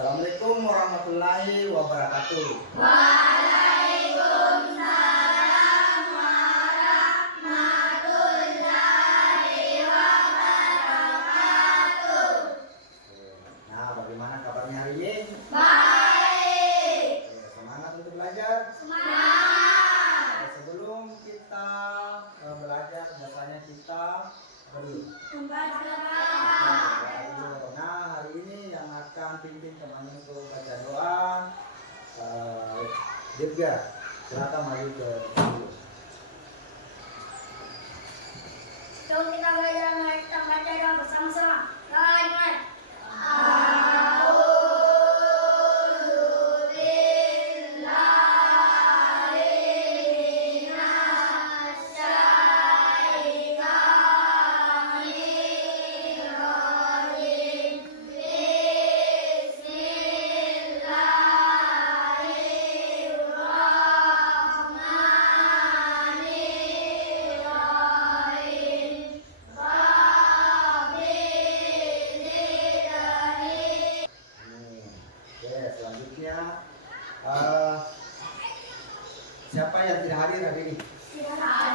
Assalamualaikum warahmatullahi wabarakatuh. Waalaikumsalam warahmatullahi wabarakatuh. Nah, bagaimana kabarnya hari ini? Baik. Semangat untuk belajar? Semangat. Sebelum kita belajar, biasanya kita Membaca. Nah, hari ini yang akan pimpin teman-teman untuk baca doa, Dirga, silakan maju ke studio. Jom kita belajar baca doa bersama-sama. Dimulai. Selanjutnya, siapa yang tidak hadir hari ini? Nah,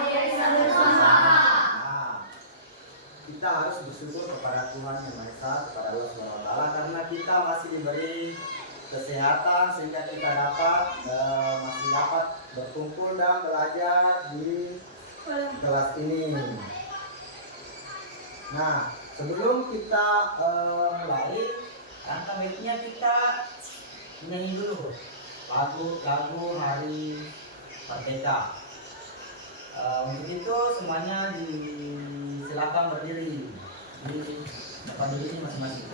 kita harus bersyukur kepada Tuhan Yang Maha Esa, kepada Allah SWT, karena kita masih diberi kesehatan sehingga kita masih dapat berkumpul dan belajar di kelas ini. Nah, sebelum kita mulai, langkah baiknya kita nyanyi dulu lagu Hari Merdeka. Untuk itu semuanya silakan berdiri di depan diri masing-masing.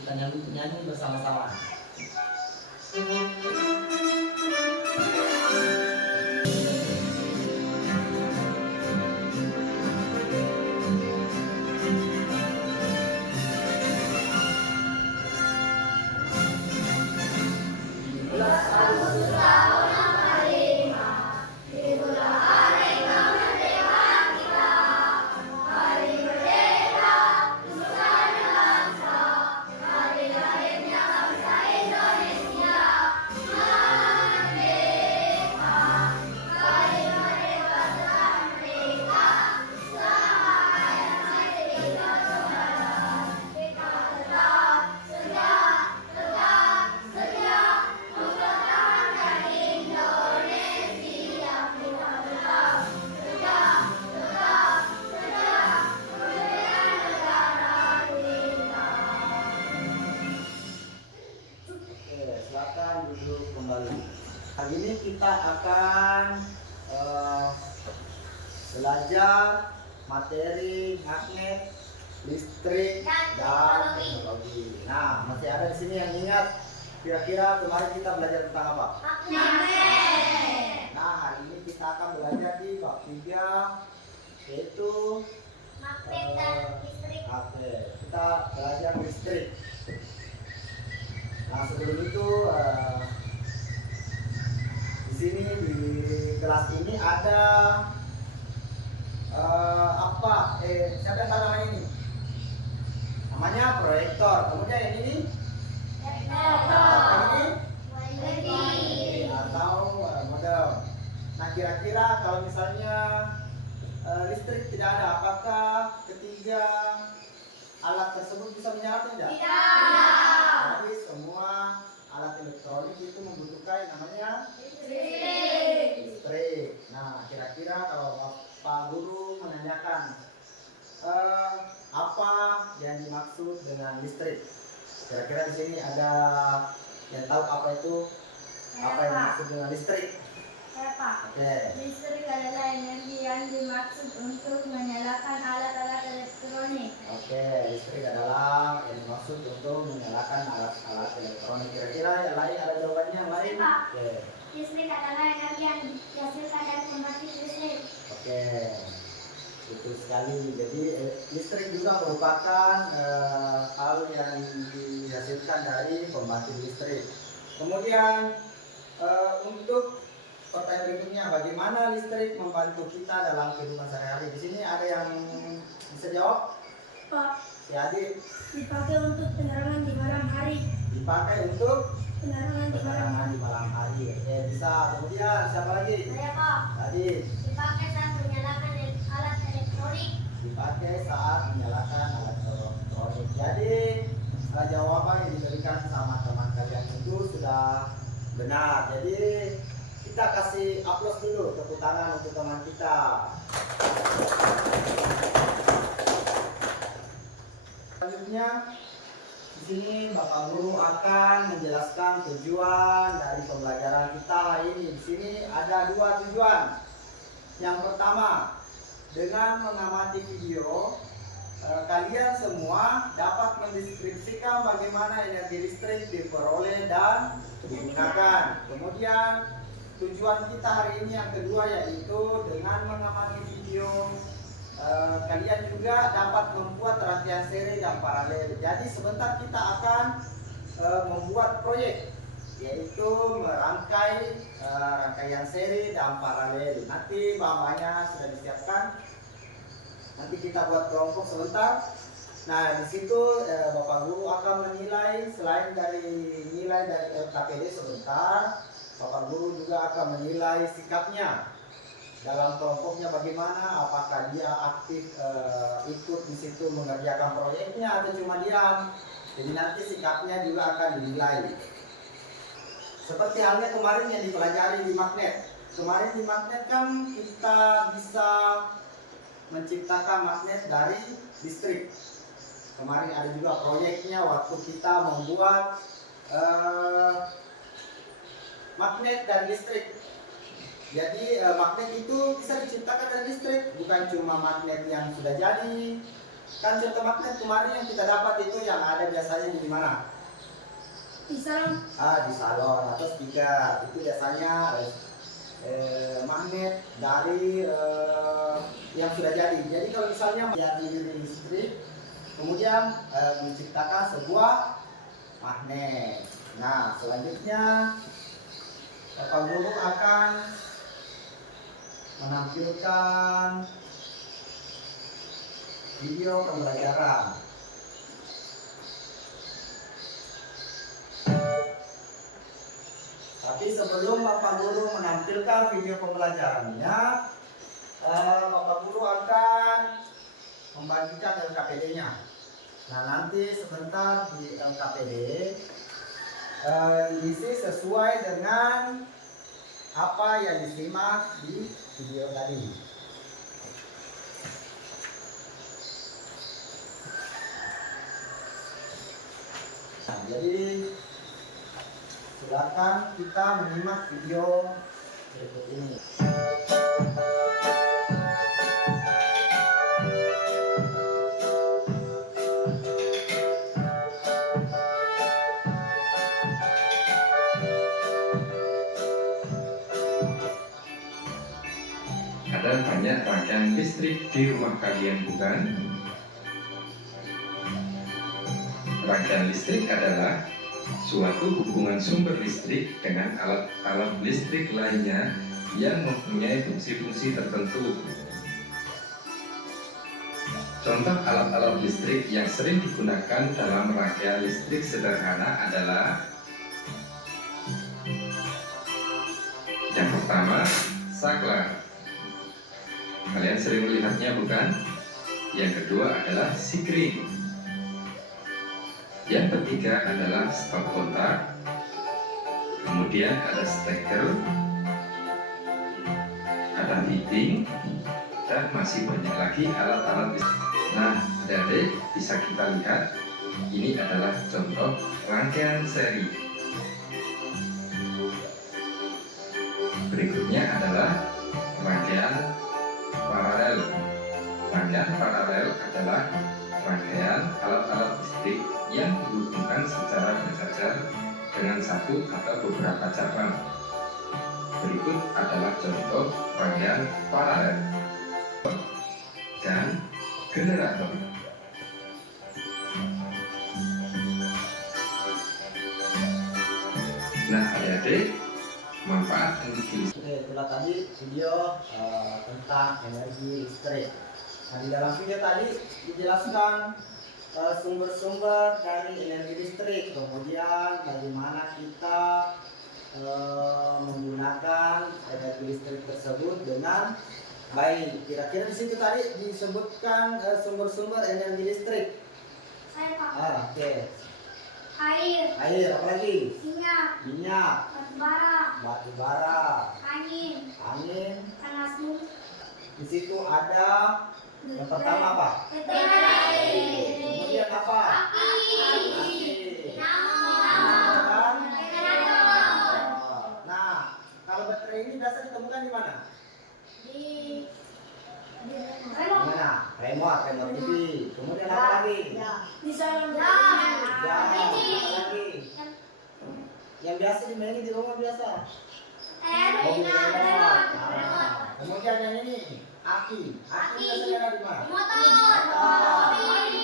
Kita nyanyi bersama-sama. Silakan duduk kembali. Hari ini kita akan belajar materi magnet, listrik, dan teknologi. Nah, masih ada di sini yang ingat kira-kira kemarin kita belajar tentang apa? Magnet. Nah, hari ini kita akan belajar di bab 3, yaitu Magnet dan listrik. Oke, kita belajar listrik. Nah, sebelum itu di sini di kelas ini ada siapa yang tahu namanya ini? Namanya proyektor. Kemudian yang ini? Yang ini? Atau modem. Nah, kira-kira kalau misalnya listrik tidak ada, apakah ketiga alat tersebut bisa menyala tidak? Tidak. Jadi semua alat elektronik itu membutuhkan namanya listrik. Nah, kira-kira kalau Pak Guru menanyakan apa yang dimaksud dengan listrik, kira-kira di sini ada yang tahu apa yang dimaksud dengan listrik? Pak. Oke. Listrik adalah energi yang dimaksud untuk menyalakan alat-alat elektronik. Oke, listrik adalah yang dimaksud untuk menyalakan alat-alat elektronik. Kira-kira yang lain ada jawabannya yang lain? Pak. Oke. Listrik adalah energi yang dihasilkan dari pembangkit listrik. Oke, betul sekali. Jadi listrik juga merupakan hal yang dihasilkan dari pembangkit listrik. Kemudian untuk pertanyaan berikutnya, bagaimana listrik membantu kita dalam kehidupan sehari-hari? Di sini ada yang bisa jawab? Pak, Si Adit. dipakai untuk penerangan di malam dipakai untuk penerangan di malam penerangan di malam hari. Oke, bisa. Kemudian siapa lagi? Saya Pak. Tadi Dipakai saat menyalakan alat elektronik. dipakai saat menyalakan alat elektronik. Jadi jawaban yang diberikan sama teman kalian itu sudah benar. Jadi kita kasih aplaus dulu, tepuk tangan untuk teman kita. Selanjutnya di sini Bapak Guru akan menjelaskan tujuan dari pembelajaran kita hari ini. Di sini ada 2 tujuan. Yang pertama, dengan mengamati video, kalian semua dapat mendeskripsikan bagaimana energi listrik diperoleh dan digunakan. Kemudian tujuan kita hari ini yang kedua yaitu dengan mengamati video, kalian juga dapat membuat rangkaian seri dan paralel. Jadi sebentar kita akan membuat proyek, yaitu merangkai rangkaian seri dan paralel. Nanti bahan-bahannya sudah disiapkan. Nanti kita buat kelompok sebentar. Nah, di situ Bapak Guru akan menilai, selain dari nilai dari LKPD sebentar, Bapak Guru juga akan menilai sikapnya dalam kelompoknya bagaimana, apakah dia aktif ikut di situ mengerjakan proyeknya atau cuma diam. Jadi nanti sikapnya juga akan dinilai. Seperti halnya kemarin yang dipelajari di magnet. Kemarin di magnet kan kita bisa menciptakan magnet dari listrik. Kemarin ada juga proyeknya waktu kita membuat magnet dan listrik. Jadi magnet itu bisa diciptakan dari listrik, bukan cuma magnet yang sudah jadi. Kan contoh magnet kemarin yang kita dapat itu yang ada biasanya di mana? Di salon. Di salon atau speaker. Itu biasanya magnet dari yang sudah jadi. Jadi kalau misalnya menjadi listrik, kemudian menciptakan sebuah magnet. Nah, selanjutnya Bapak Guru akan menampilkan video pembelajaran. Tapi sebelum Bapak Guru menampilkan video pembelajarannya, Bapak Guru akan membagikan LKPD-nya. Nah, nanti sebentar di LKPD diisi sesuai dengan apa yang disimak di video tadi. Nah, jadi silakan kita menyimak video berikut ini. Ada banyak rangkaian listrik di rumah kalian, bukan? Rangkaian listrik adalah suatu hubungan sumber listrik dengan alat-alat listrik lainnya yang mempunyai fungsi-fungsi tertentu. Contoh alat-alat listrik yang sering digunakan dalam rangkaian listrik sederhana adalah yang pertama, saklar. Kalian sering melihatnya, bukan? Yang kedua adalah sikring. Yang ketiga adalah stop kontak. Kemudian ada steker, ada heating, dan masih banyak lagi alat-alat listrik. Nah, adik-adik bisa kita lihat, ini adalah contoh rangkaian seri. Berikutnya adalah rangkaian paralel. Rangkaian paralel adalah rangkaian alat-alat listrik yang dihubungkan secara berjajar dengan satu atau beberapa cabang. Berikut adalah contoh rangkaian paralel dan generator. Nah, adik-adik, manfaat energi listrik. Oke, itulah tadi video tentang energi listrik. Nah, di dalam video tadi dijelaskan sumber-sumber dari energi listrik. kemudian bagaimana kita menggunakan energi listrik tersebut dengan baik. Kira-kira di situ tadi disebutkan sumber-sumber energi listrik. Saya Pak. Oke. Air, Apa lagi? minyak, Minyak, batu bara, angin, panas bumi, di situ ada yang pertama apa? Kemudian apa? Api. Nah, kalau baterai ini biasa ditemukan di mana? Di mana? Remote TV. Kemudian apa lagi? di salon Apa lagi? Yang biasa dimainin di rumah biasa. Mobil remote. Nah, kemudian yang ini aki. Aki biasanya ada di mana?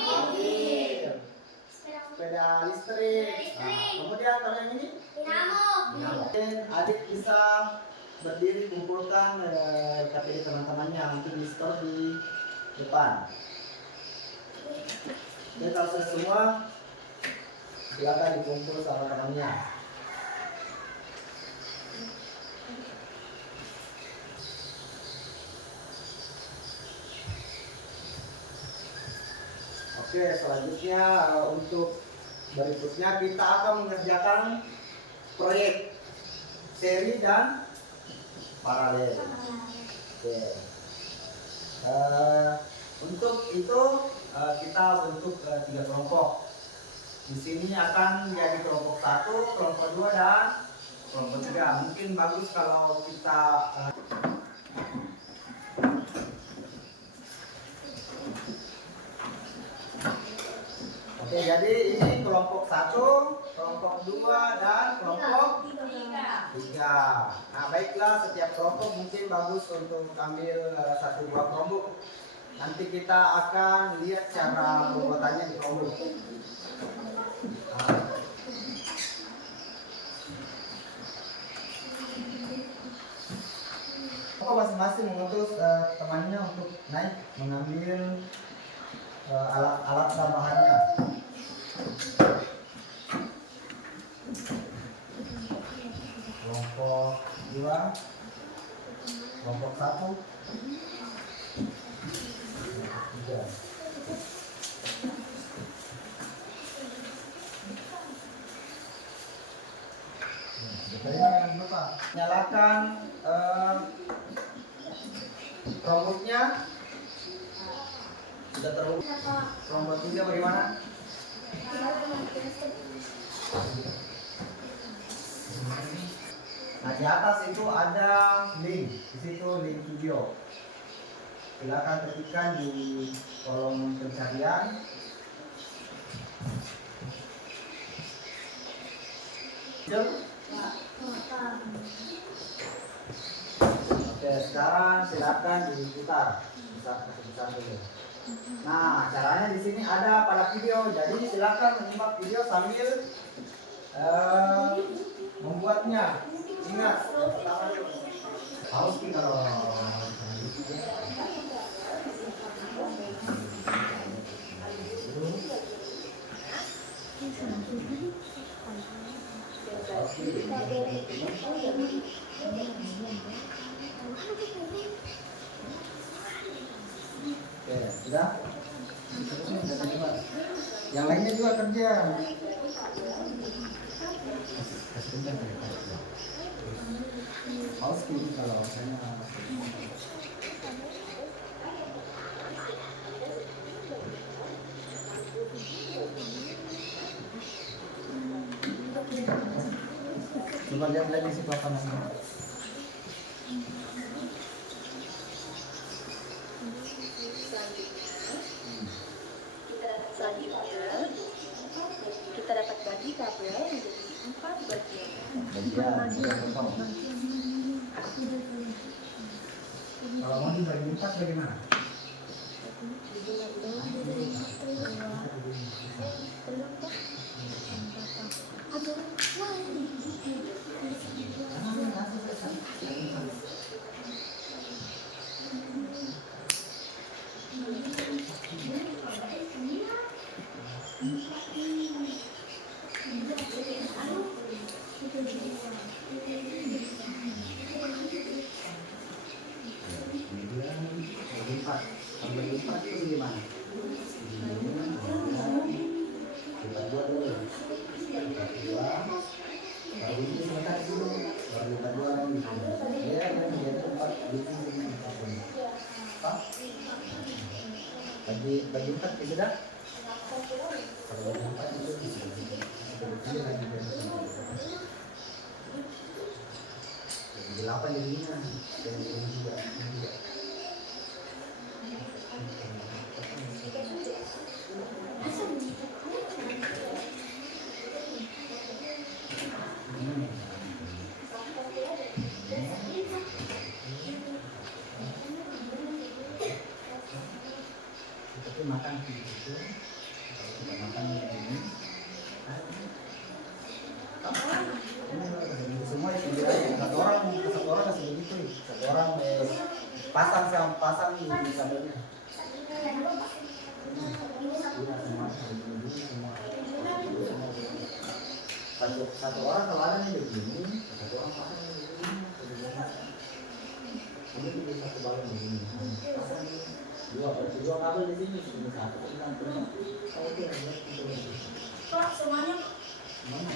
Mobil. Sepeda listrik. Nah, kemudian kalau yang ini? Mungkin adik bisa berdiri kumpulkan KTP teman-temannya nanti di store di depan. Jadi kalau sudah semua silakan dikumpul sama temannya. Oke, selanjutnya untuk berikutnya kita akan mengerjakan proyek seri dan paralel. Oke. Untuk itu kita bentuk 3 kelompok. Di sini akan jadi kelompok 1, kelompok 2 dan kelompok 3. Mungkin bagus kalau kita Oke, jadi ini kelompok 1, kelompok 2 dan kelompok 3. Nah, baiklah, setiap kelompok mungkin bagus untuk ambil 1-2 kelompok. Nanti kita akan lihat cara pembuatannya di kelompok. Kelompok masing-masing mengutus temannya untuk naik mengambil alat-alat tambahannya. Kelompok 2, kelompok 1, 3. Jangan lupa nyalakan robotnya. Sudah terhubung. Kelompok 3 bagaimana? Nah, di atas itu ada link. Di situ link video. Silakan ketikkan di kolom pencarian. Oke, sekarang silakan diputar. Besar dulu. Nah, caranya di sini ada pada video. Jadi silakan menyimak video sambil membuatnya. Ingat, pertama dulu. Harus kalau Oke, sudah? Yang lainnya juga kerja. Harus gini kalau saya coba lihat lagi situ apa namanya. Selanjutnya kita dapat bagi kabel menjadi 4 bagian. Kalau mau dibagi 4 bagaimana? dua, baru ini sebentar dulu, baru kita dua lagi. Ya, dan dia tempat ini. Apa? Bagi empat ya sudah. Kalau bagi empat itu bisa. Bagi lagi bagi 8 jadi 5 dan ini juga. Itu makan gitu. Kalau kita makan ini, semua itu satu orang masih begitu, satu orang pasang di kabelnya. Satu orang kalau ada nih begini, satu orang pasang begini. Ini juga satu balon begini. Dua kabel di sini, ini satu hilang terus. Kalau dia itu Pak, semuanya mana?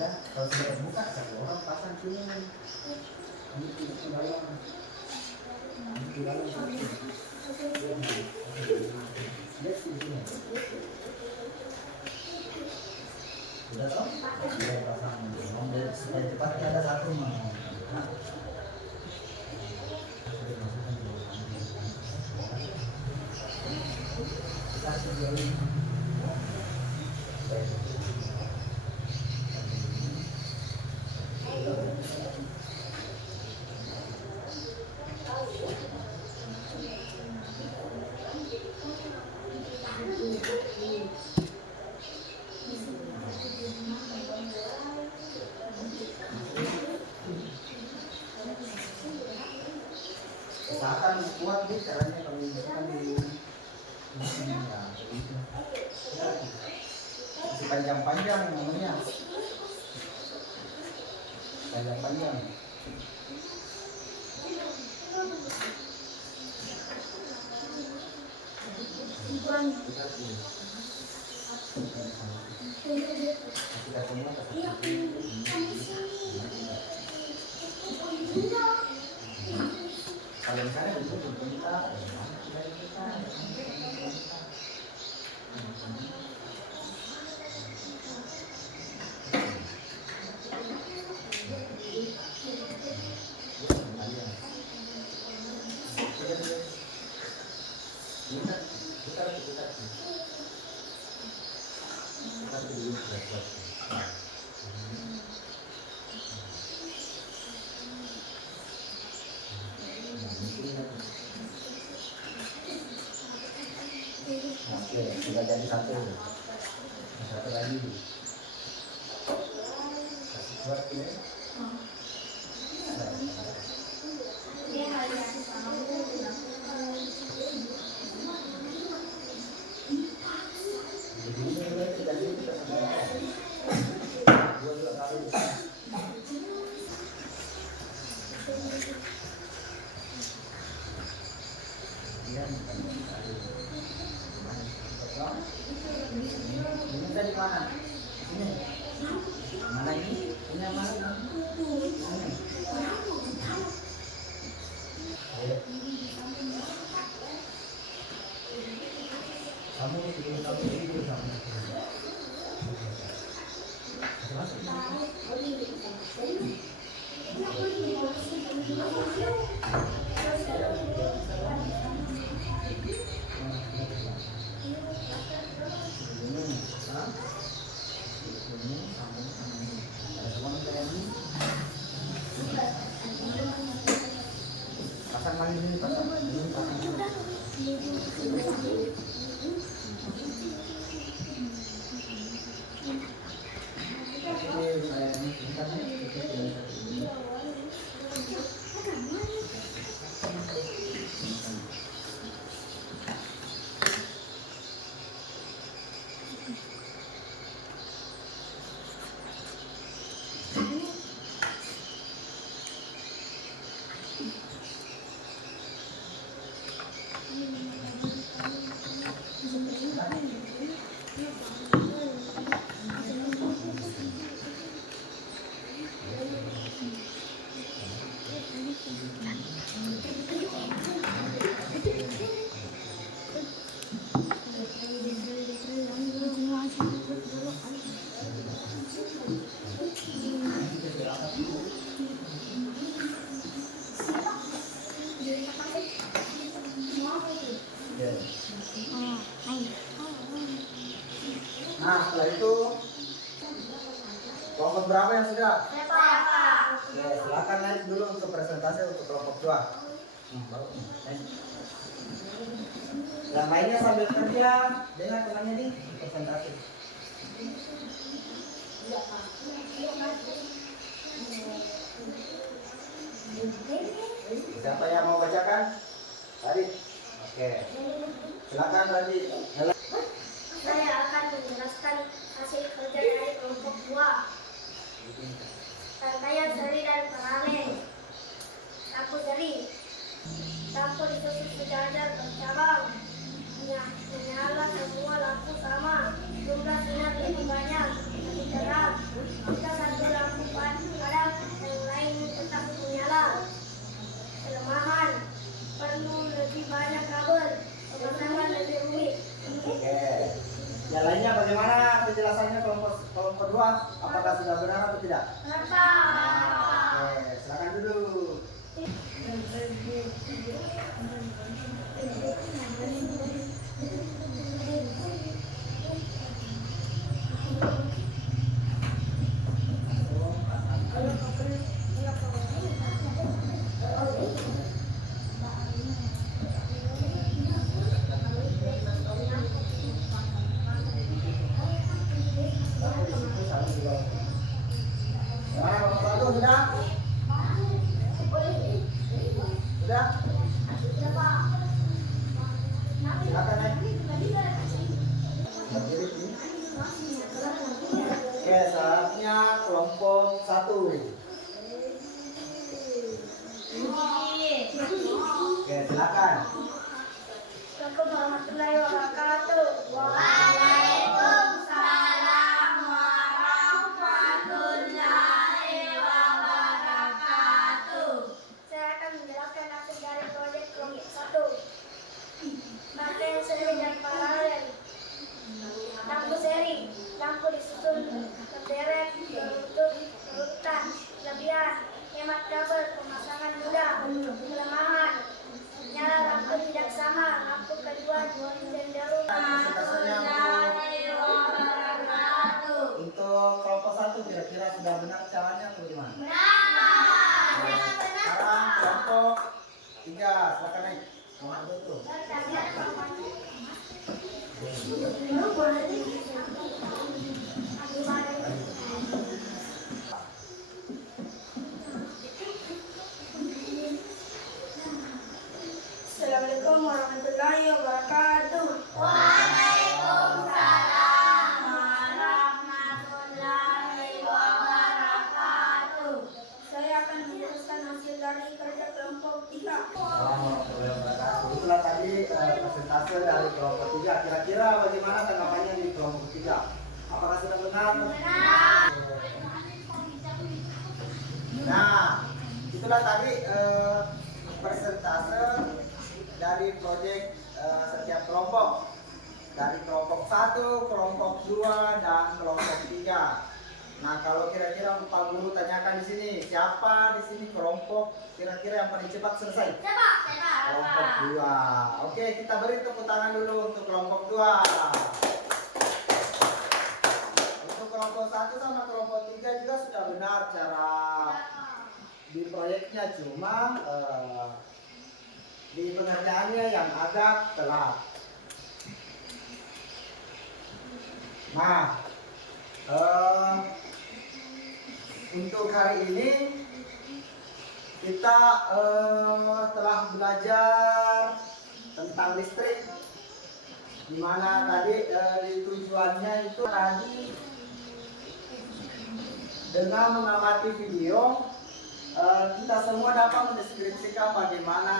Ya, kalau sudah buka satu orang pasang sini. Ini di dalam. Ini di dalam sini. Lihat di sini. Sudah tahu? Sudah pasang. Supaya cepatnya ada satu mau. Kita sediain. Usahakan kuat nih caranya kalau misalkan di sini ya begitu. Masih panjang-panjang namanya. Panjang-panjang. Kita semua kalau misalnya itu kita oke, sudah jadi satu lagi kasih buat ini. Ini tadi mana? Ini. Mana ini? Ini yang mana? Ini. Kamu itu kamu. Pasang lagi ini, pasang. Nah, setelah itu kelompok berapa yang sudah? Oke, silakan naik dulu untuk presentasi untuk kelompok 2. Yang lainnya sambil kerja dengan temannya di presentasi. Siapa yang mau bacakan? Tadi. Oke. Silakan tadi. Saya akan menjelaskan hasil kerja dari kelompok 2. Rangkaian seri dan paralel. Lampu seri. Lampu disusun sejajar bercabang. Menyala semua lampu sama. Jumlah sinar lebih banyak, lebih terang. Jika satu lampu padam, yang lain tetap menyala. Kelemahan. Perlu lebih banyak kabel. Pemasangan lebih rumit. Oke. Yang lainnya bagaimana penjelasannya kelompok 2? Apakah sudah benar atau tidak? Oke, silakan dulu. Gimana kelompok 1 sudah? Sudah? Silakan naik. Oke, saatnya kelompok 1. Oke, silakan. Assalamualaikum warahmatullahi wabarakatuh. Waalaikumsalam warahmatullahi wabarakatuh. Saya akan menjelaskan hasil dari proyek kelompok 1. Rangkaian seri dan paralel. Lampu seri. Lampu disusun berderet, berurutan, kelebihan, hemat kabel, pemasangan mudah, kelemahan. Nyala lampu tidak sama, lampu kedua cenderung Untuk kelompok 1 kira-kira sudah benar caranya atau gimana? Sekarang kelompok 3, silakan naik. Kelompok 1. Assalamualaikum warahmatullahi wabarakatuh. Saya akan menjelaskan hasil dari kerja kelompok 3. Itulah tadi presentase dari kelompok 3. Kira-kira bagaimana tanggapannya di kelompok 3? Apakah sudah benar? Nah, itulah tadi persentase dari proyek setiap kelompok. Dari kelompok 1, kelompok 2, dan kelompok 3. Nah, kalau kira-kira Pak Guru tanyakan di sini, siapa di sini kelompok kira-kira yang paling cepat selesai? Kelompok 2. Oke, kita beri tepuk tangan dulu untuk kelompok 2. Untuk kelompok 1 sama kelompok 3 juga sudah benar cara di proyeknya, cuma di pengerjaannya yang agak telat. Nah, untuk hari ini kita telah belajar tentang listrik, dimana tadi tujuannya itu tadi dengan mengamati video kita semua dapat mendeskripsikan bagaimana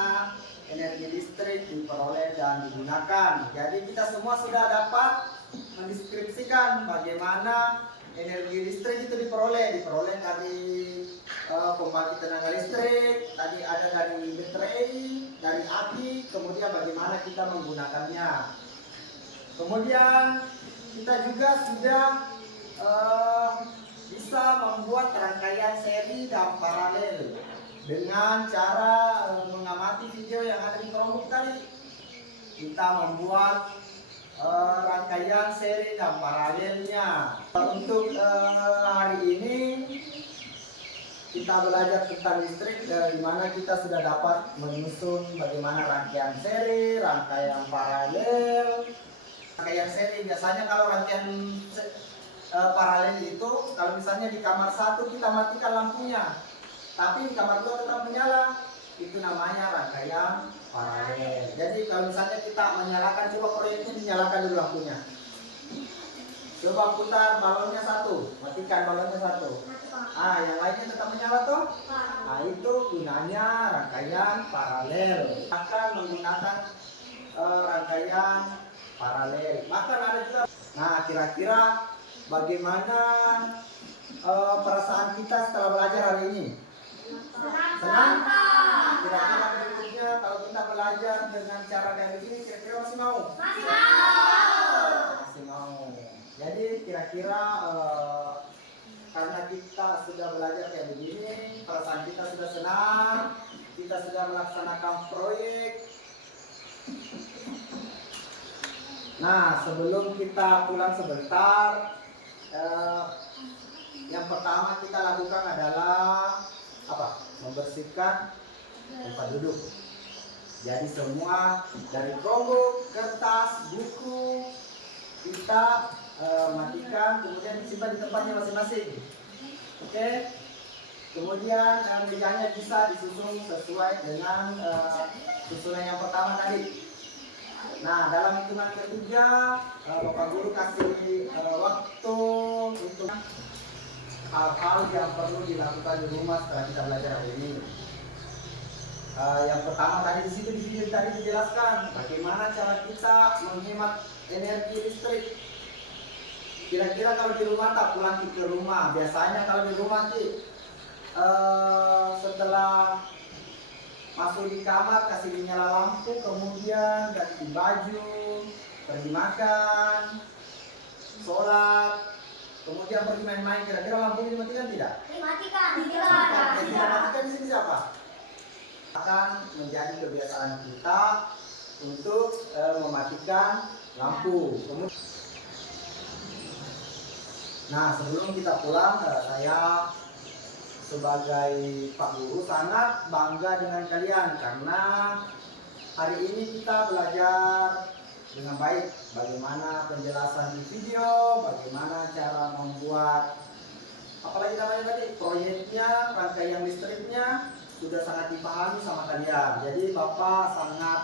energi listrik diperoleh dan digunakan. Jadi kita semua sudah dapat mendeskripsikan bagaimana energi listrik itu diperoleh dari pembangkit tenaga listrik, tadi ada dari baterai, dari api, kemudian bagaimana kita menggunakannya. Kemudian kita juga sudah bisa membuat rangkaian seri dan paralel dengan cara mengamati video yang ada di Chromebook tadi. Kita membuat rangkaian seri dan paralelnya. Untuk hari ini kita belajar tentang listrik, di mana kita sudah dapat menyusun bagaimana rangkaian seri, rangkaian paralel. Rangkaian seri biasanya kalau rangkaian paralel itu, kalau misalnya di kamar 1 kita matikan lampunya, tapi di kamar 2 tetap menyala, itu namanya rangkaian paralel. Jadi kalau misalnya kita menyalakan, coba proyeknya dinyalakan dulu lampunya. Coba putar balonnya 1, matikan balonnya 1. Yang lainnya tetap menyala toh. Itu gunanya rangkaian paralel. Akan menggunakan rangkaian paralel. Bahkan ada juga. Nah, kira-kira bagaimana perasaan kita setelah belajar hari ini? Senang? Kira-kira berikutnya kalau kita belajar dengan cara kayak begini, kira-kira masih mau? Masih mau. Masih mau. Jadi kira-kira karena kita sudah belajar kayak begini, perasaan kita sudah senang, kita sudah melaksanakan proyek. Nah, sebelum kita pulang sebentar, yang pertama kita lakukan adalah apa? Membersihkan tempat duduk. Jadi semua dari Chromebook, kertas, buku kita matikan, kemudian disimpan di tempatnya masing-masing. Oke. Kemudian mejanya bisa disusun sesuai dengan susunan yang pertama tadi. Nah, dalam hitungan ketiga, Bapak Guru kasih waktu untuk hal-hal yang perlu dilakukan di rumah setelah kita belajar hari ini. Yang pertama tadi di situ di video tadi dijelaskan bagaimana cara kita menghemat energi listrik. Kira-kira kalau di rumah tak pulang ke rumah, biasanya kalau di rumah setelah masuk di kamar kasih dinyala lampu, kemudian ganti baju, pergi makan, sholat, kemudian pergi main-main. Kira-kira lampunya dimatikan tidak? Dimatikan. Yang tidak matikan di sini siapa? Akan menjadi kebiasaan kita untuk mematikan lampu. Nah, sebelum kita pulang, saya sebagai Pak Guru sangat bangga dengan kalian karena hari ini kita belajar dengan baik bagaimana penjelasan di video, bagaimana cara membuat apalagi namanya tadi proyeknya, rangkaian listriknya sudah sangat dipahami sama kalian. Jadi Bapak sangat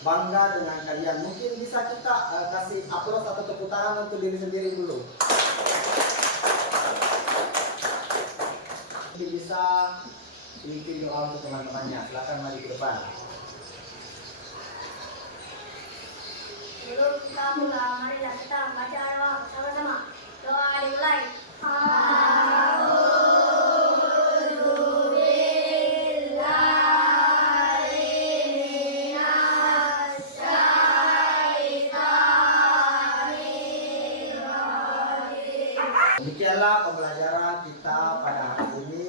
bangga dengan kalian. Mungkin bisa kita kasih aplaus atau tepuk tangan untuk diri sendiri dulu. Jadi bisa bikin doa untuk teman-temannya. Silakan mari ke depan. Sebelum kita pulang, marilah kita baca doa sama-sama. Doa dimulai. Demikianlah pembelajaran kita pada hari ini.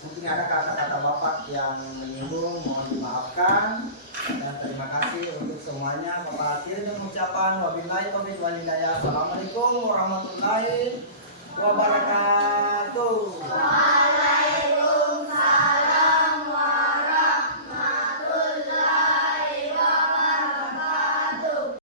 Mungkin ada kata-kata Bapak yang menyinggung, mohon dimaafkan. Dan terima kasih untuk semuanya. Bapak akhiri dengan ucapan wabillahi taufiq wal hidayah. Assalamualaikum warahmatullahi wabarakatuh.